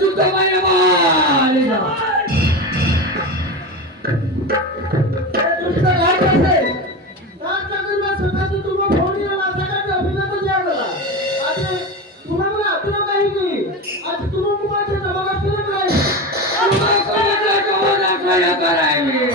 तुमचा माया मारेगा. तुमचं काय करते आज तक मैं सदा से तुम्हें फोन ही लगा सका कि अभिनंदन दिया गया आज तुम्हाला तुला काही की आज तुम्ही कुमारच्या जमाना सुरू नाही तुम्हाला कोणाला कोणा काय करायचे